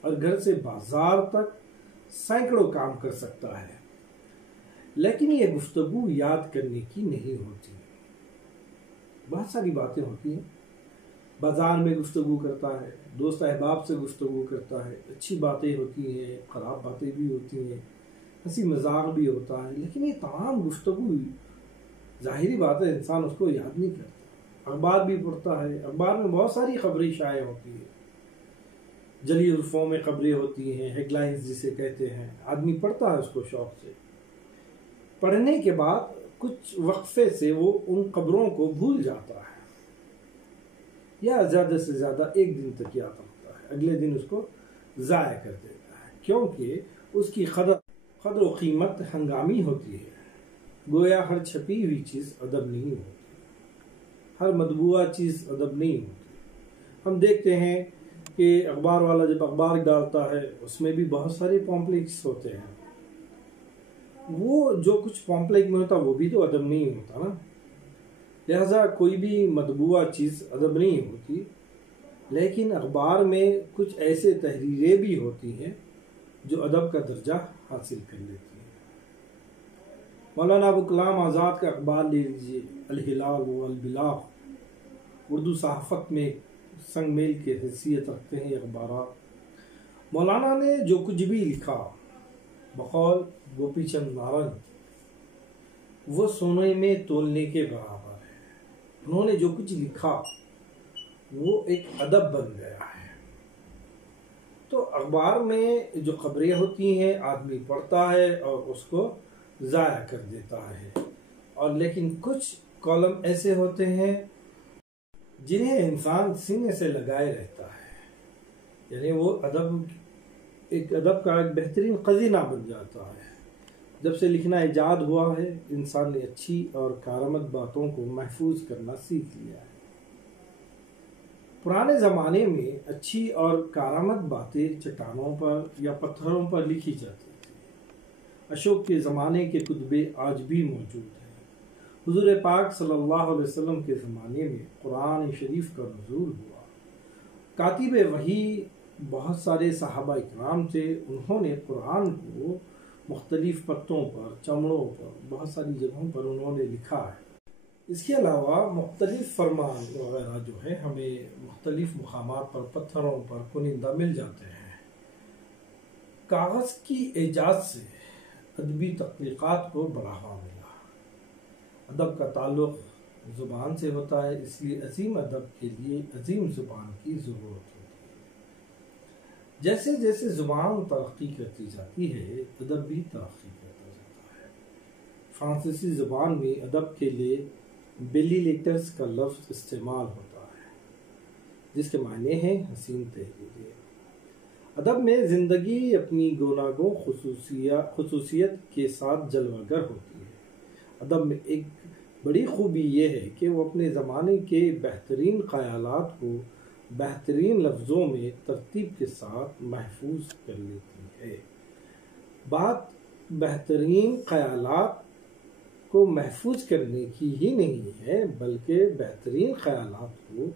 اور گھر سے بازار تک سینکڑوں کام کر سکتا ہے، لیکن یہ گفتگو یاد کرنے کی نہیں ہوتی۔ بہت ساری باتیں ہوتی ہیں، بازار میں گفتگو کرتا ہے، دوست احباب سے گفتگو کرتا ہے، اچھی باتیں ہوتی ہیں، خراب باتیں بھی ہوتی ہیں، ہنسی مذاق بھی ہوتا ہے، لیکن یہ تمام گفتگو ظاہری بات ہے انسان اس کو یاد نہیں کرتا۔ اخبار بھی پڑھتا ہے، اخبار میں بہت ساری خبریں شائع ہوتی ہیں، جلی حروفوں میں خبریں ہوتی ہیں، ہیڈ لائنز جسے کہتے ہیں، آدمی پڑھتا ہے اس کو شوق سے۔ پڑھنے کے بعد کچھ وقفے سے وہ ان خبروں کو بھول جاتا ہے، یا زیادہ سے زیادہ ایک دن تک یاد رکھتا ہے، اگلے دن اس کو ضائع کر دیتا ہے، کیونکہ اس کی قدر و قیمت ہنگامی ہوتی ہے۔ گویا ہر چھپی ہوئی چیز ادب نہیں ہوتی، ہر مطبوعہ چیز ادب نہیں ہوتی۔ ہم دیکھتے ہیں کہ اخبار والا جب اخبار ڈالتا ہے اس میں بھی بہت سارے پامپلیٹس ہوتے ہیں، وہ جو کچھ پامپلیٹ میں ہوتا وہ بھی تو ادب نہیں ہوتا نا، لہذا کوئی بھی مطبوعہ چیز ادب نہیں ہوتی۔ لیکن اخبار میں کچھ ایسے تحریریں بھی ہوتی ہیں جو ادب کا درجہ حاصل کر لیتی ہیں۔ مولانا ابوالکلام آزاد کا اخبار لے لیجیے، الہلال و البلاغ، اردو صحافت میں سنگ میل کی حیثیت رکھتے ہیں اخبارات۔ مولانا نے جو کچھ بھی لکھا بقول گوپی چند نارنگ وہ سونے میں تولنے کے برابر ہے۔ انہوں نے جو کچھ لکھا وہ ایک ادب بن گیا ہے۔ تو اخبار میں جو خبریں ہوتی ہیں آدمی پڑھتا ہے اور اس کو ضائع کر دیتا ہے، اور لیکن کچھ کالم ایسے ہوتے ہیں جنہیں انسان سینے سے لگائے رہتا ہے، یعنی وہ ادب کا ایک بہترین خزینہ بن جاتا ہے۔ جب سے لکھنا ایجاد ہوا ہے انسان نے اچھی اور کارآمد باتوں کو محفوظ کرنا سیکھ لیا ہے۔ پرانے زمانے میں اچھی اور کارآمد باتیں چٹانوں پر یا پتھروں پر لکھی جاتی تھی۔ اشوک کے زمانے کے کتبے آج بھی موجود ہیں۔ حضور پاک صلی اللہ علیہ وسلم کے زمانے میں قرآن شریف کا نزول ہوا۔ کاتب وحی بہت سارے صحابہ اکرام تھے، انہوں نے قرآن کو مختلف پتوں پر، چمڑوں پر، بہت ساری جگہوں پر انہوں نے لکھا ہے۔ اس کے علاوہ مختلف فرمان وغیرہ جو ہے ہمیں مختلف مقامات پر پتھروں پر کنندہ مل جاتے ہیں۔ کاغذ کی ایجاد سے ادبی تخلیقات کو بڑھاوا ملا۔ ادب کا تعلق زبان سے ہوتا ہے، اس لیے عظیم ادب کے لیے عظیم زبان کی ضرورت ہوتی ہے۔ جیسے جیسے زبان ترقی کرتی جاتی ہے ادب بھی ترقی کرتا جاتا ہے۔ فرانسیسی زبان میں ادب کے لیے بیلی لیٹرز کا لفظ استعمال ہوتا ہے، جس کے معنی ہیں حسین تحریریں۔ ادب میں زندگی اپنی گوناگوں خصوصیت کے ساتھ جلوہ گر ہوتی ہے۔ ادب میں ایک بڑی خوبی یہ ہے کہ وہ اپنے زمانے کے بہترین خیالات کو بہترین لفظوں میں ترتیب کے ساتھ محفوظ کر لیتی ہے۔ بات بہترین خیالات کو محفوظ کرنے کی ہی نہیں ہے، بلکہ بہترین خیالات کو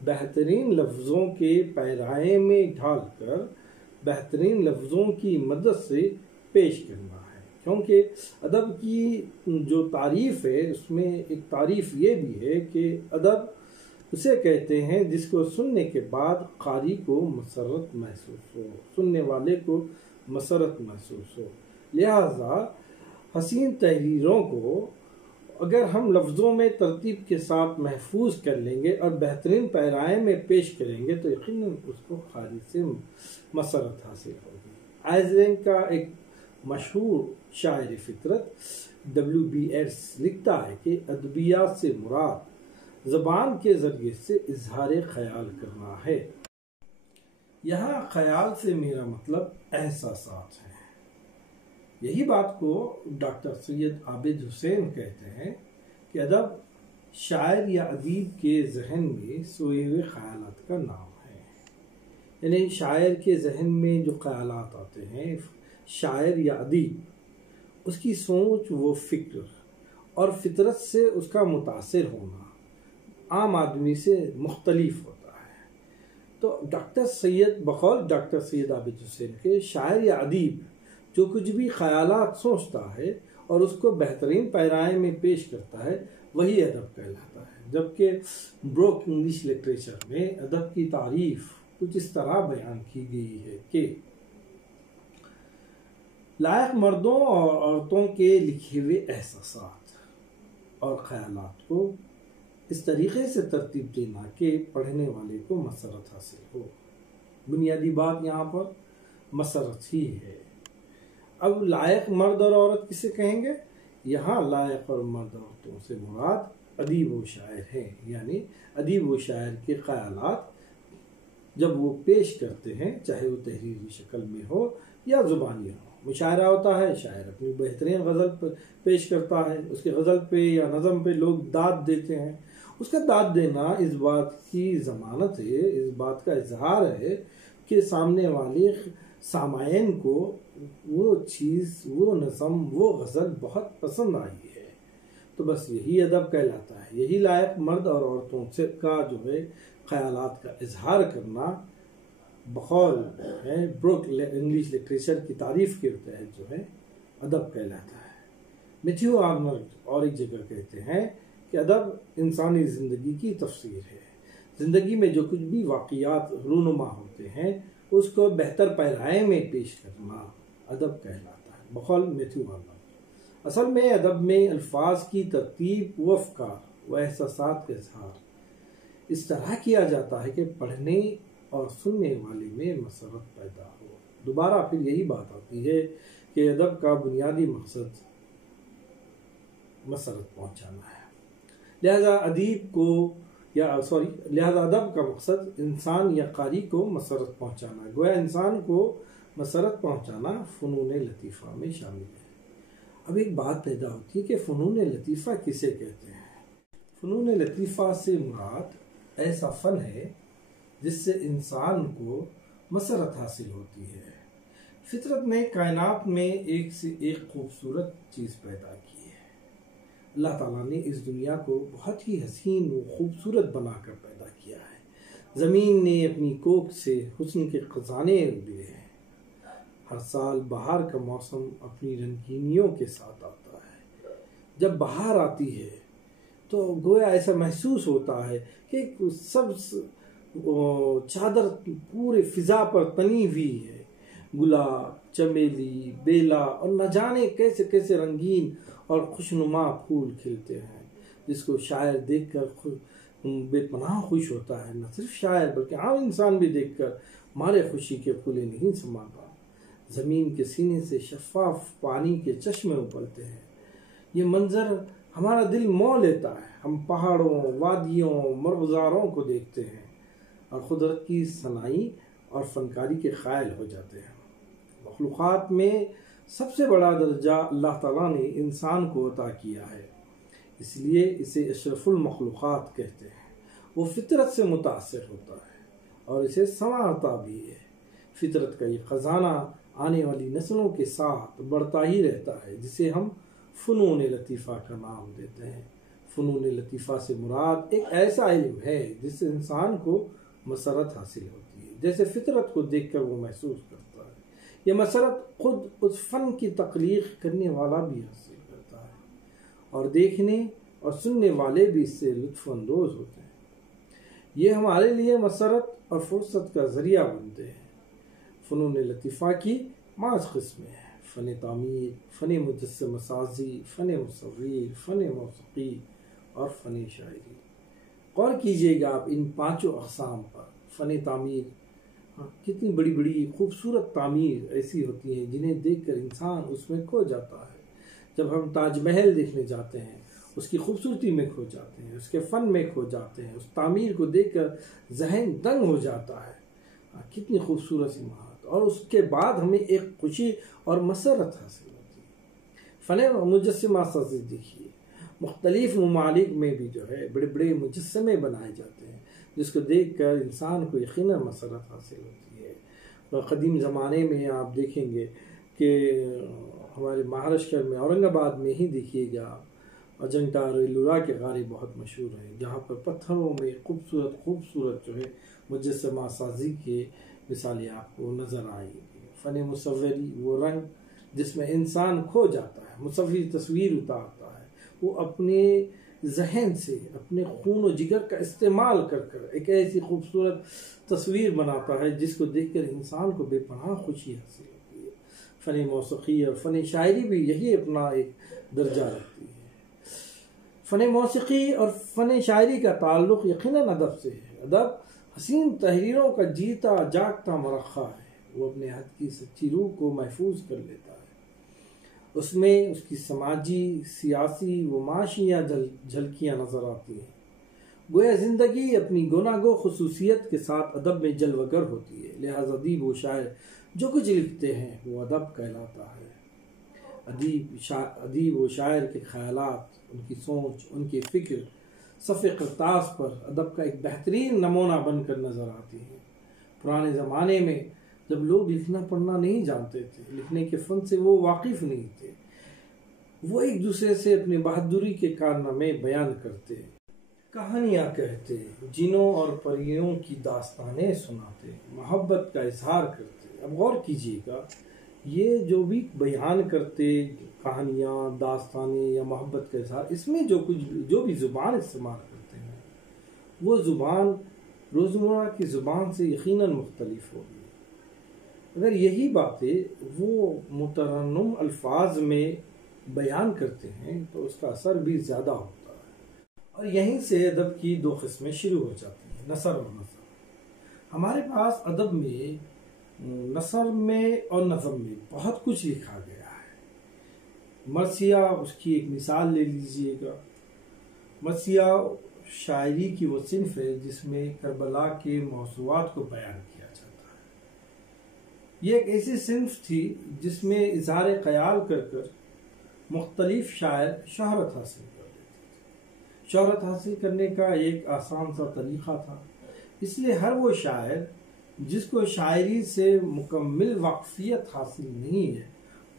بہترین لفظوں کے پیرائے میں ڈھال کر بہترین لفظوں کی مدد سے پیش کرنا ہے۔ کیونکہ ادب کی جو تعریف ہے اس میں ایک تعریف یہ بھی ہے کہ ادب اسے کہتے ہیں جس کو سننے کے بعد قاری کو مسرت محسوس ہو، سننے والے کو مسرت محسوس ہو۔ لہذا حسین تحریروں کو اگر ہم لفظوں میں ترتیب کے ساتھ محفوظ کر لیں گے اور بہترین پیرائے میں پیش کریں گے تو یقیناً اس کو قاری سے مسرت حاصل ہوگی۔ آئزلین کا ایک مشہور شاعر فطرت WBS لکھتا ہے کہ ادبیات سے مراد زبان کے ذریعے سے اظہار خیال کرنا ہے۔ یہاں خیال سے میرا مطلب احساسات ہے۔ یہی بات کو ڈاکٹر سید عابد حسین کہتے ہیں کہ ادب شاعر یا ادیب کے ذہن میں سوئے ہوئے خیالات کا نام ہے۔ یعنی شاعر کے ذہن میں جو خیالات آتے ہیں، شاعر یا ادیب اس کی سوچ و فکر اور فطرت سے اس کا متاثر ہونا عام آدمی سے مختلف ہوتا ہے۔ تو بقول ڈاکٹر سید عابد حسین کے، شاعر یا ادیب جو کچھ بھی خیالات سوچتا ہے اور اس کو بہترین پیرائے میں پیش کرتا ہے وہی ادب کہلاتا ہے۔ جبکہ بروک انگلش لٹریچر میں ادب کی تعریف کچھ اس طرح بیان کی گئی ہے کہ لائق مردوں اور عورتوں کے لکھے ہوئے احساسات اور خیالات کو اس طریقے سے ترتیب دینا کہ پڑھنے والے کو مسرت حاصل ہو۔ بنیادی بات یہاں پر مسرت ہی ہے۔ اب لائق مرد اور عورت کسے کہیں گے؟ یہاں لائق اور مرد عورتوں سے مراد ادیب و شاعر ہیں، یعنی ادیب و شاعر کے خیالات جب وہ پیش کرتے ہیں، چاہے وہ تحریری شکل میں ہو یا زبانی ہو۔ مشاعرہ ہوتا ہے، شاعر اپنی بہترین غزل پیش کرتا ہے، اس کے غزل پہ یا نظم پہ لوگ داد دیتے ہیں۔ اس کا داد دینا اس بات کی ضمانت ہے، اس بات کا اظہار ہے کہ سامنے والے سامعین کو وہ چیز، وہ نظم، وہ غزل بہت پسند آئی ہے۔ تو بس یہی ادب کہلاتا ہے، یہی لائق مرد اور عورتوں سے کا جو ہے خیالات کا اظہار کرنا بقول ہے بروک انگلش لٹریچر کی تعریف کے تحت جو ہے ادب کہلاتا ہے۔ میتھیو آرنولڈ اور ایک جگہ کہتے ہیں کہ ادب انسانی زندگی کی تفسیر ہے۔ زندگی میں جو کچھ بھی واقعات رونما ہوتے ہیں اس کو بہتر پیرائے میں پیش کرنا ادب کہلاتا ہے، بقول میتھیو آرنولڈ۔ اصل میں ادب میں الفاظ کی ترتیب و افکار و احساسات کا اظہار اس طرح کیا جاتا ہے کہ پڑھنے اور سننے والے میں مسرت پیدا ہو۔ دوبارہ پھر یہی بات آتی ہے کہ ادب کا بنیادی مقصد مسرت پہنچانا ہے۔ لہذا ادب کا مقصد انسان یا قاری کو مسرت پہنچانا ہے۔ گویا انسان کو مسرت پہنچانا فنون لطیفہ میں شامل ہے۔ اب ایک بات پیدا ہوتی ہے کہ فنون لطیفہ کسے کہتے ہیں؟ فنون لطیفہ سے مراد ایسا فن ہے جس سے انسان کو مسرت حاصل ہوتی ہے۔ فطرت نے کائنات میں ایک سے ایک خوبصورت چیز پیدا کی ہے۔ اللہ تعالیٰ نے اس دنیا کو بہت ہی حسین و خوبصورت بنا کر پیدا کیا ہے۔ زمین نے اپنی کوکھ سے حسن کے خزانے دیے ہیں۔ ہر سال بہار کا موسم اپنی رنگینیوں کے ساتھ آتا ہے۔ جب بہار آتی ہے تو گویا ایسا محسوس ہوتا ہے کہ سب چادر پورے فضا پر تنی ہوئی ہے۔ گلاب، چمیلی، بیلا اور نہ جانے کیسے کیسے رنگین اور خوشنما پھول کھلتے ہیں، جس کو شاعر دیکھ کر بے پناہ خوش ہوتا ہے۔ نہ صرف شاعر بلکہ عام انسان بھی دیکھ کر مارے خوشی کے پھولے نہیں سماتا۔ زمین کے سینے سے شفاف پانی کے چشمے ابلتے ہیں۔ یہ منظر ہمارا دل مو لیتا ہے۔ ہم پہاڑوں، وادیوں، مرغزاروں کو دیکھتے ہیں اور قدرت کی صناعی اور فنکاری کے قائل ہو جاتے ہیں۔ مخلوقات میں سب سے بڑا درجہ اللہ تعالیٰ نے انسان کو عطا کیا ہے، اس لیے اسے اشرف المخلوقات کہتے ہیں۔ وہ فطرت سے متاثر ہوتا ہے اور اسے سنوارتا بھی ہے۔ فطرت کا یہ خزانہ آنے والی نسلوں کے ساتھ بڑھتا ہی رہتا ہے، جسے ہم فنون لطیفہ کا نام دیتے ہیں۔ فنون لطیفہ سے مراد ایک ایسا علم ہے جس سے انسان کو مسرت حاصل ہوتی ہے، جیسے فطرت کو دیکھ کر وہ محسوس کرتا ہے۔ یہ مسرت خود اس فن کی تخلیق کرنے والا بھی حاصل کرتا ہے اور دیکھنے اور سننے والے بھی اس سے لطف اندوز ہوتے ہیں۔ یہ ہمارے لیے مسرت اور فرصت کا ذریعہ بنتے ہیں۔ فنون لطیفہ کی 5 قسمیں ہیں: فن تعمیر، فن مجسمہ سازی، فن مصور، فن موسیقی اور فن شاعری۔ غور کیجئے گا آپ ان 5 اقسام پر۔ فن تعمیر، کتنی بڑی بڑی خوبصورت تعمیر ایسی ہوتی ہیں جنہیں دیکھ کر انسان اس میں کھو جاتا ہے۔ جب ہم تاج محل دیکھنے جاتے ہیں اس کی خوبصورتی میں کھو جاتے ہیں، اس کے فن میں کھو جاتے ہیں، اس تعمیر کو دیکھ کر ذہن دنگ ہو جاتا ہے۔ کتنی خوبصورت عمارت، اور اس کے بعد ہمیں ایک خوشی اور مسرت حاصل ہوتی ہے۔ فن مجسمہ سازی دیکھیے، مختلف ممالک میں بھی جو ہے بڑے بڑے مجسمے بنائے جاتے ہیں جس کو دیکھ کر انسان کو یقیناً مسرت حاصل ہوتی ہے۔ قدیم زمانے میں آپ دیکھیں گے کہ ہمارے مہاراشٹر میں، اورنگ آباد میں ہی دیکھیے گا، اجنتا اور ایلورا کے غارے بہت مشہور ہیں، جہاں پر پتھروں میں خوبصورت جو ہے مجسمہ سازی کے مثالیں آپ کو نظر آئیں گی۔ فن مصوری وہ رنگ جس میں انسان کھو جاتا ہے، مصوری تصویر اتارتا ہے، وہ اپنے ذہن سے اپنے خون و جگر کا استعمال کر ایک ایسی خوبصورت تصویر بناتا ہے جس کو دیکھ کر انسان کو بے پناہ خوشی حاصل ہوتی ہے۔ فن موسیقی اور فن شاعری بھی یہی اپنا ایک درجہ رکھتی ہے۔ فن موسیقی اور فن شاعری کا تعلق یقیناً ادب سے ہے۔ ادب حسین تحریروں کا جیتا جاگتا مرخہ ہے، وہ اپنے حد کی سچی روح کو محفوظ کر لیتا ہے، اس میں اس کی سماجی، سیاسی و معاشیہ جھلکیاں نظر آتی ہیں۔ گویا زندگی اپنی گوناگو خصوصیت کے ساتھ ادب میں جلوگر ہوتی ہے، لہذا ادیب و شاعر جو کچھ لکھتے ہیں وہ ادب کہلاتا ہے۔ ادیب و شاعر کے خیالات، ان کی سوچ، ان کی فکر صفحہ کرتاس پر ادب کا ایک بہترین نمونہ بن کر نظر آتی ہیں۔ پرانے زمانے میں جب لوگ لکھنا پڑھنا نہیں جانتے تھے، لکھنے کے فن سے وہ واقف نہیں تھے، وہ ایک دوسرے سے اپنی بہادری کے کارنامے بیان کرتے، کہانیاں کہتے، جنوں اور پریوں کی داستانیں سناتے، محبت کا اظہار کرتے۔ اب غور کیجیے گا، یہ جو بھی بیان کرتے، کہانیاں، داستانیں یا محبت کا اظہار، اس میں جو بھی زبان استعمال کرتے ہیں وہ زبان روزمرہ کی زبان سے یقیناً مختلف ہوگی۔ اگر یہی باتیں وہ مترنم الفاظ میں بیان کرتے ہیں تو اس کا اثر بھی زیادہ ہوتا ہے، اور یہیں سے ادب کی دو قسمیں شروع ہو جاتی ہیں، نثر اور نظم۔ ہمارے پاس ادب میں نثر میں اور نظم میں بہت کچھ لکھا گیا ہے۔ مرثیہ اس کی ایک مثال لے لیجئے گا۔ مرثیہ شاعری کی وہ صنف ہے جس میں کربلا کے موضوعات کو بیان کیا جاتا ہے۔ یہ ایک ایسی صنف تھی جس میں اظہار خیال کر مختلف شاعر شہرت حاصل کر لیتے تھے۔ شہرت حاصل کرنے کا ایک آسان سا طریقہ تھا، اس لیے ہر وہ شاعر جس کو شاعری سے مکمل واقفیت حاصل نہیں ہے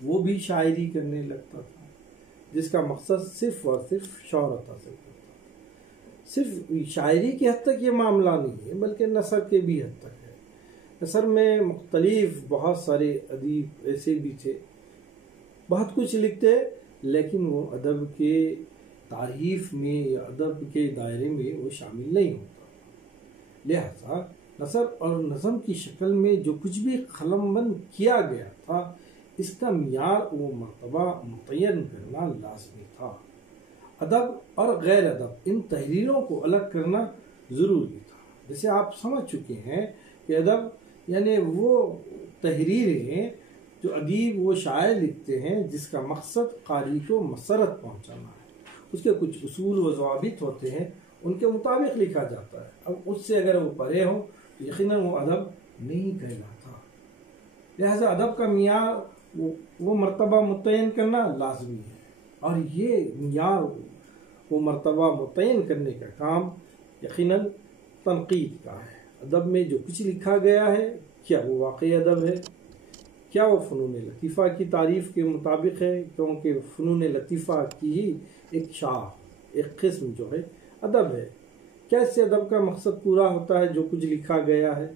وہ بھی شاعری کرنے لگتا تھا، جس کا مقصد صرف اور صرف شہرت حاصل کرتا تھا۔ صرف شاعری کی حد تک یہ معاملہ نہیں ہے بلکہ نثر کے بھی حد تک ہے۔ نثر میں مختلف بہت سارے ادیب ایسے بھی تھے، بہت کچھ لکھتے، لیکن وہ ادب کے تعریف میں یا ادب کے دائرے میں وہ شامل نہیں ہوتا۔ لہذا نثر اور نظم کی شکل میں جو کچھ بھی قلم بند کیا گیا تھا، اس کا معیار و مرتبہ متعین کرنا لازمی تھا۔ ادب اور غیر ادب ان تحریروں کو الگ کرنا ضروری تھا۔ جیسے آپ سمجھ چکے ہیں کہ ادب یعنی وہ تحریریں جو ادیب و شاعر لکھتے ہیں جس کا مقصد قاری کو مسرت پہنچانا ہے، اس کے کچھ اصول و ضوابط ہوتے ہیں، ان کے مطابق لکھا جاتا ہے۔ اب اس سے اگر وہ پرے ہوں تو یقیناً وہ ادب نہیں کہلاتا۔ لہذا ادب کا معیار وہ مرتبہ متعین کرنا لازمی ہے، اور یہ معیار وہ مرتبہ متعین کرنے کا کام یقیناً تنقید کا ہے۔ ادب میں جو کچھ لکھا گیا ہے کیا وہ واقعی ادب ہے؟ کیا وہ فنون لطیفہ کی تعریف کے مطابق ہے؟ کیونکہ فنون لطیفہ کی ہی ایک شاخ، ایک قسم جو ہے ادب ہے۔ کیا اس سے ادب کا مقصد پورا ہوتا ہے جو کچھ لکھا گیا ہے؟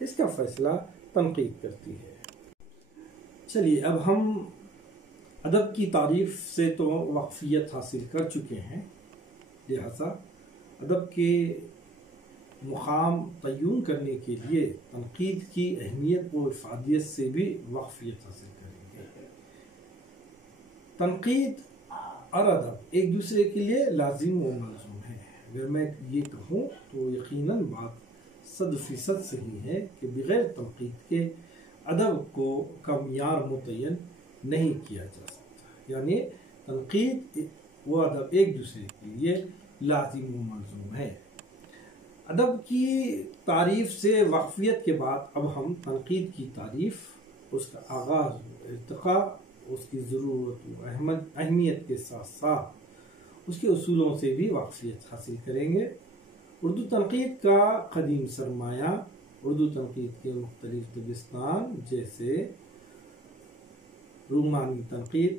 اس کا فیصلہ تنقید کرتی ہے۔ چلیے اب ہم ادب کی تعریف سے تو واقفیت حاصل کر چکے ہیں، لہذا ادب کے مقام تعین کرنے کے لیے تنقید کی اہمیت و افادیت سے بھی واقفیت حاصل کریں گے۔ تنقید اور ادب ایک دوسرے کے لیے لازم و ملزوم ہے۔ اگر میں یہ کہوں تو یقیناً بات 100% صحیح ہے کہ بغیر تنقید کے ادب کا معیار متعین نہیں کیا جا سکتا، یعنی تنقید و ادب ایک دوسرے کے لیے لازم و ملزوم ہے۔ ادب کی تعریف سے واقفیت کے بعد اب ہم تنقید کی تعریف، اس کا آغاز و ارتقاء، اس کی ضرورت و اہمیت کے ساتھ ساتھ اس کے اصولوں سے بھی واقفیت حاصل کریں گے۔ اردو تنقید کا قدیم سرمایہ، اردو تنقید کے مختلف دبستان جیسے رومانی تنقید،